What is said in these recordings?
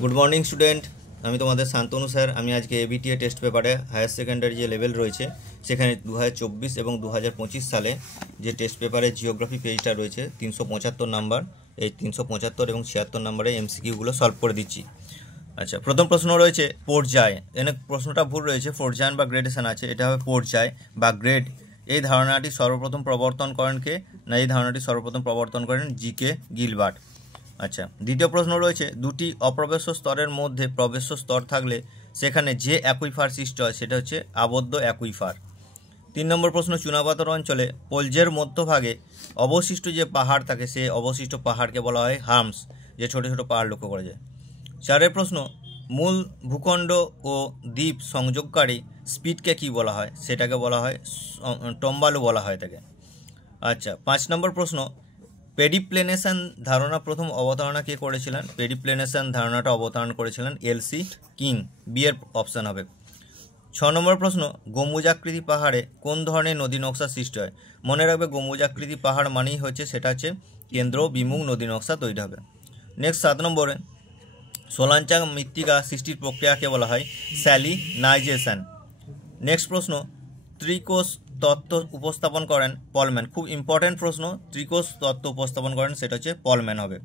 Good morning student, আমি তোমাদের Shantanu sir. আমি আজকে এবিটিএ টেস্ট পেপারে হায়ার সেকেন্ডারি যে লেভেল রয়েছে সেখানে 2024 এবং 2025 সালে যে টেস্ট পেপারে জিওগ্রাফি পেজটা রয়েছে 375 নাম্বার, এই 375 এবং 76 নাম্বারে এমসিকিউগুলো সলভ করে দিচ্ছি। আচ্ছা, প্রথম প্রশ্ন রয়েছে পর্যায়। এখানে প্রশ্নটা ভুল রয়েছে, পর্যায়ন বা গ্রেডেশন আছে, এটা হবে পর্যায় বা গ্রেড। এই ধারণাটি সর্বপ্রথম প্রবর্তন করেন কে? না, এই ধারণাটি সর্বপ্রথম প্রবর্তন করেন জি.কে. গিলবার্ট। আচ্ছা, দ্বিতীয় প্রশ্ন রয়েছে দুটি অপ্রবেশ্য স্তরের মধ্যে প্রবেশ্য স্তর থাকলে সেখানে যে অ্যাকুইফার সৃষ্টি হয় সেটা হচ্ছে আবদ্ধ অ্যাকুইফার। 3 নম্বর প্রশ্ন, চুনাপাথর অঞ্চলে পোলজের মধ্যভাগে অবশিষ্ট যে পাহাড় থাকে সে অবশিষ্ট পাহাড়কে বলা হয় হার্মস, যে ছোট ছোট পাহাড় লক্ষ্য করা যায়। 4 প্রশ্ন, মূল ভূখণ্ড ও দ্বীপ সংযোগকারী স্পিডকে কি বলা হয়? সেটাকে বলা হয় টম্বালু বলা হয় তাকে। আচ্ছা, 5 নম্বর প্রশ্ন, পেডিপ্লেনেশন ধারণা প্রথম অবতারণা কে করেছিলেন? পেডিপ্লেনেশন ধারণাটা অবতারণ করেছিলেন এলসি কিং, বি এর অপশান হবে। 6 নম্বর প্রশ্ন, গম্বুজাকৃতি পাহাড়ে কোন ধরনের নদী নকশা সৃষ্টি হয়? মনে রাখবে, গম্বুজাকৃতি পাহাড় মানেই হচ্ছে সেটা হচ্ছে কেন্দ্র বিমুখ নদী নকশা তৈরি হবে। নেক্সট 7 নম্বরে, সোলাঞ্চা মৃত্তিকা সৃষ্টির প্রক্রিয়াকে বলা হয় স্যালিনাইজেশন। নেক্সট প্রশ্ন, ত্রিকোষ তত্ত্ব উপস্থাপন করেন পলম্যান। খুব ইম্পর্টেন্ট প্রশ্ন, ত্রিকোষ তত্ত্ব উপস্থাপন করেন সেটা হচ্ছে পলম্যান হবে।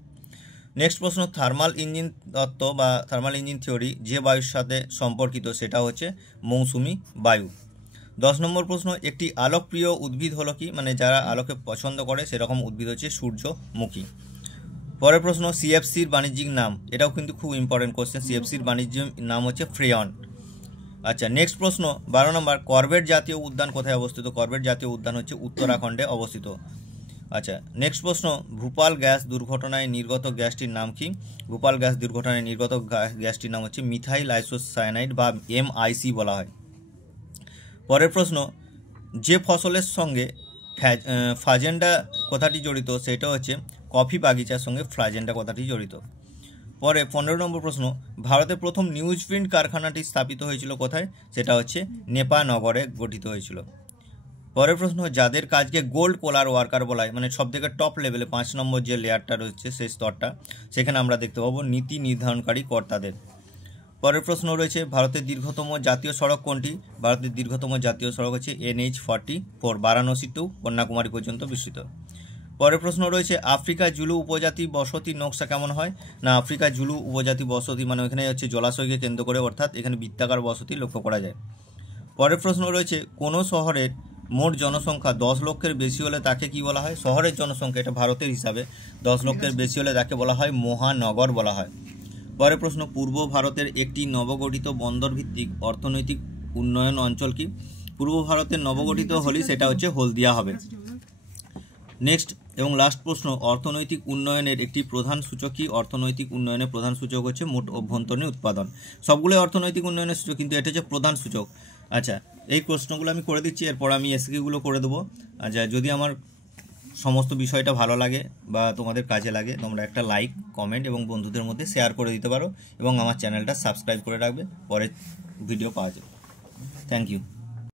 নেক্সট প্রশ্ন, থার্মাল ইঞ্জিন তত্ত্ব বা থার্মাল ইঞ্জিন থিওরি যে বায়ুর সাথে সম্পর্কিত সেটা হচ্ছে মৌসুমি বায়ু। 10 নম্বর প্রশ্ন, একটি আলোকপ্রিয় উদ্ভিদ হলো কি? মানে যারা আলোকে পছন্দ করে সেরকম উদ্ভিদ হচ্ছে সূর্যমুখী। পরের প্রশ্ন, সিএফসির বাণিজ্যিক নাম। এটাও কিন্তু খুব ইম্পর্টেন্ট কোশ্চেন। সিএফসির বাণিজ্যিক নাম হচ্ছে ফ্রেয়ন। আচ্ছা, নেক্সট প্রশ্ন 12 নম্বর, কর্বেট জাতীয় উদ্যান কোথায় অবস্থিত? কর্বেট জাতীয় উদ্যান হচ্ছে উত্তরাখণ্ডে অবস্থিত। আচ্ছা, নেক্সট প্রশ্ন, ভূপাল গ্যাস দুর্ঘটনায় নির্গত গ্যাসটির নাম কি? ভূপাল গ্যাস দুর্ঘটনায় নির্গত গ্যাসটির নাম হচ্ছে মিথাইল আইসোসায়ানাইড বা এমআইসি বলা হয়। পরের প্রশ্ন, যে ফসলের সঙ্গে ফ্লাজেন্ডা কথাটি জড়িত সেটা হচ্ছে কফি বাগিচার সঙ্গে ফ্লাজেন্ডা কথাটি জড়িত। পরে 15 নম্বর প্রশ্ন, ভারতে প্রথম নিউজ প্রিন্ট কারখানাটি স্থাপিত হয়েছিল কোথায়? সেটা হচ্ছে নেপানগরে গঠিত হয়েছিল। পরের প্রশ্ন, যাদের কাজকে গোল্ড কলার ওয়ার্কার বলা হয়, মানে সব থেকে টপ লেভেলে 5 নম্বর যে লেয়ারটা রয়েছে সেই স্তরটা, সেখানে আমরা দেখতে পাবো নীতি নির্ধারণকারী কর্তাদের। পরের প্রশ্ন রয়েছে ভারতের দীর্ঘতম জাতীয় সড়ক কোনটি? ভারতের দীর্ঘতম জাতীয় সড়ক হচ্ছে NH-44, বারাণসী টু কন্যাকুমারী পর্যন্ত বিস্তৃত। পরের প্রশ্ন রয়েছে আফ্রিকা জুলু উপজাতি বসতির নকশা কেমন হয়? না, আফ্রিকা জুলু উপজাতি বসতি মানে ওখানে হচ্ছে জলাশয়কে কেন্দ্র করে, অর্থাৎ এখানে বৃত্তাকার বসতি লক্ষ্য করা যায়। পরের প্রশ্ন রয়েছে কোনো শহরের মোট জনসংখ্যা 10 লক্ষের বেশি হলে তাকে কি বলা হয়? শহরের জনসংখ্যা, এটা ভারতের হিসাবে 10 লক্ষের বেশি হলে তাকে বলা হয় মহানগর বলা হয়। পরের প্রশ্ন, পূর্ব ভারতের একটি নবগঠিত বন্দর ভিত্তিক অর্থনৈতিক উন্নয়ন অঞ্চল কি? পূর্ব ভারতের নবগঠিত হলে সেটা হচ্ছে হলদিয়া হবে। নেক্সট এবং লাস্ট প্রশ্ন, অর্থনৈতিক উন্নয়নের একটি প্রধান সূচক কি? অর্থনৈতিক উন্নয়নের প্রধান সূচক হচ্ছে মোট অভ্যন্তরীণ উৎপাদন। সবগুলো অর্থনৈতিক উন্নয়নের সূচক, কিন্তু এটা হচ্ছে প্রধান সূচক। আচ্ছা, এই প্রশ্নগুলো আমি করে দিচ্ছি, এরপর আমি এসকিগুলো করে দেবো। আচ্ছা, যদি আমার সমস্ত বিষয়টা ভালো লাগে বা তোমাদের কাজে লাগে, তোমরা একটা লাইক, কমেন্ট এবং বন্ধুদের মধ্যে শেয়ার করে দিতে পারো এবং আমার চ্যানেলটা সাবস্ক্রাইব করে রাখবে, পরে ভিডিও পাওয়া যাবে। Thank you.